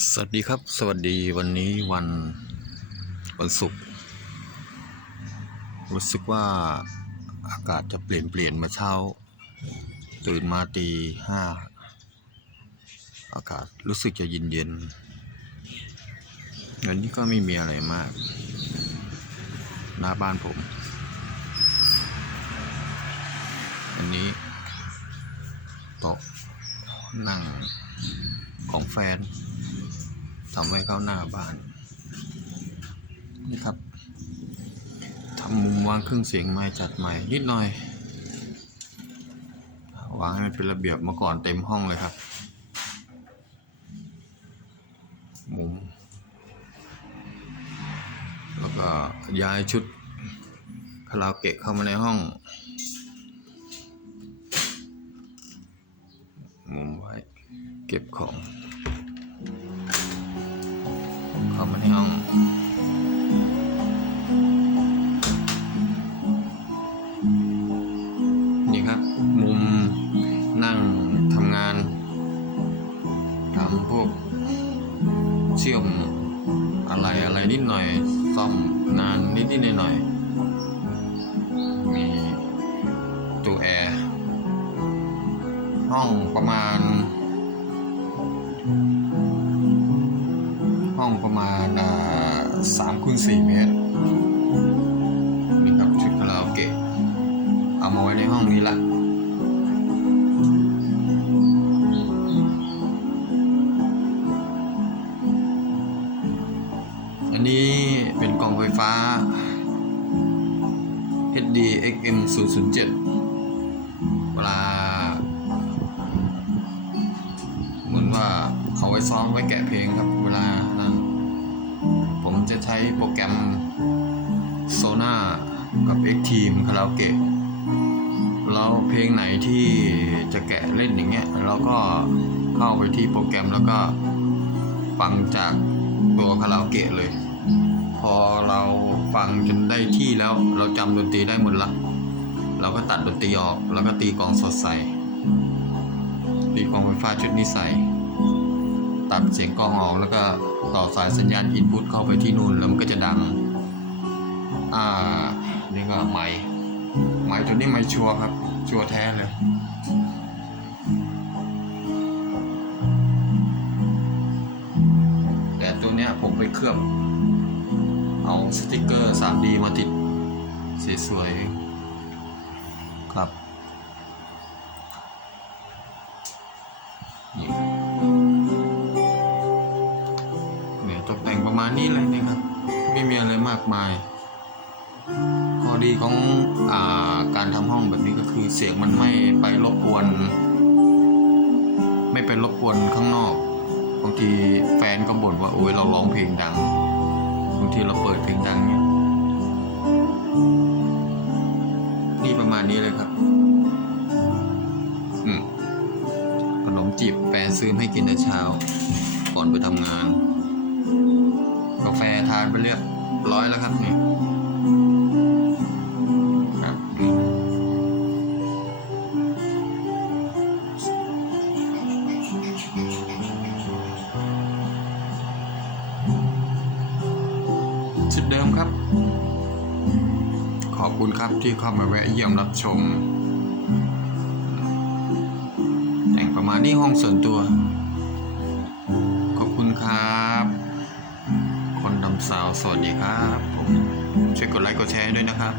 สวัสดีครับ สวัสดีวันนี้วันวันศุกร์รู้สึกว่าอากาศจะเปลี่ยนเปลี่ยนมาเช้า ตื่นมาตีห้าอากาศรู้สึกจะเย็นเย็นวันนี้ก็ไม่มีอะไรมาก หน้าบ้านผมอันนี้โต๊ะนั่งของแฟน ทำไว้เข้าหน้าบ้าน นี่ครับทำมุมวางเครื่องเสียงไม้จัดใหม่นิดหน่อย วางให้เป็นระเบียบมาก่อนเต็มห้องเลยครับ มุม แล้วก็ย้ายชุดคาราโอเกะเข้ามาในห้อง มุมไว้เก็บของ มาในห้อง นี่ครับ มุมนั่งทำงานทำพวกเชื่อมอะไรอะไรนิดหน่อย ซ่อมนานนิดนิดหน่อยหน่อยมีตู้แอร์ ห้องประมาณ ห้องประมาณสามคูณสี่เมตรนี่ครับชุดคาราโอเกะเอามาไว้ในห้องนี้ละอันนี้เป็นกล่องไฟฟ้า HD XM 007เวลาเหมือนว่าเขาไว้ซ้อมไว้แกะเพลงครับเวลา โปรแกรม Sona กับ Xteam คาราโอเกะแล้วเพลงไหนที่จะแกะเล่นอย่างเงี้ยเราก็เข้าไปที่โปรแกรมแล้วก็ฟังจากตัวคาราโอเกะเลย พอเราฟังจนได้ที่แล้วเราจำดนตรีได้หมดละ เราก็ตัดดนตรีออกแล้วก็ตีกองสดใสตีกองไฟฟ้าชุดนี้ใส่ ตัดเสียงกลองออกแล้วก็ต่อสายสัญญาณอินพุตเข้าไปที่นู่นแล้วมันก็จะดัง อ่า นี่ก็ไม้ไม้ตัวนี้ไม้ชัวครับ ชัวแท้เลยแต่ตัวเนี้ยผมไปเคลือบ เอาสติกเกอร์ 3D มาติดสวยๆครับ ตกแต่งประมาณนี้เลยนะครับ ไม่มีอะไรมากมาย ข้อดีของอาการทำห้องแบบนี้ก็คือเสียงมันไม่ไปรบกวน ไม่ไปรบกวนข้างนอกบางทีแฟนก็บ่นว่าโอ้ยเราร้องเพลงดังบางทีเราเปิดเพลงดังเนี่ยนี่ประมาณนี้เลยครับอืมขนมจีบแฟนซื้อให้กินแต่เช้า ก่อนไปทำงาน กาแฟทานไปเรียบร้อยแล้วครับนี่ครับชุดเดิมครับ ขอบคุณครับที่เข้ามาแวะเยี่ยมรับชม แต่งประมาณนี้ห้องส่วนตัว สาว สวัสดีครับผมช่วยกดไลค์กดแชร์ด้วยนะครับ